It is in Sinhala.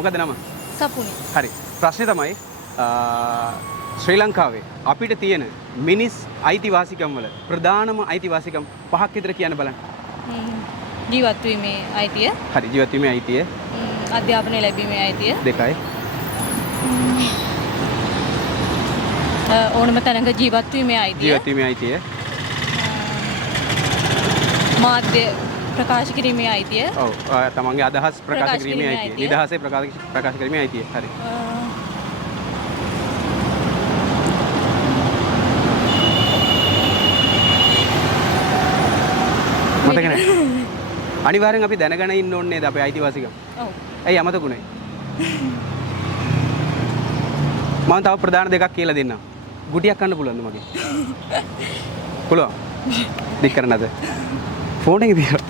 මොකද නම? සපුනි. හරි. ප්‍රශ්නේ තමයි ශ්‍රී ලංකාවේ අපිට තියෙන මිනිස් අයිතිවාසිකම් වල ප්‍රධානම අයිතිවාසිකම් 5ක් විතර කියන්න බලන්න. ජීවත් වීමේ අයිතිය. හරි. ජීවත් වීමේ අයිතිය. අධ්‍යාපනය ලැබීමේ අයිතිය. 2යි. ඕනම තැනක ජීවත් වීමේ අයිතිය. ජීවත් වීමේ අයිතිය. මාධ්‍ය ප්‍රකාශ කිරීමේ අයිතිය. ඔව්. තමන්ගේ අදහස් ප්‍රකාශ කිරීමේ අයිතිය. නිදහසේ ප්‍රකාශ කිරීමේ අයිතිය. හරි. මතක නැහැ. අනිවාර්යෙන් අපි දැනගෙන ඉන්න ඕනේ නේද අපේ අයිතිවාසිකම්? ඔව්. ඇයි අමතකුනේ? මම තව ප්‍රධාන දෙකක් කියලා දෙන්නම්. ගුටියක් කන්න පුළුවන්ද මගේ? පුළුවන්. දික් කරන්නද? ෆෝන් එකේ තියලා.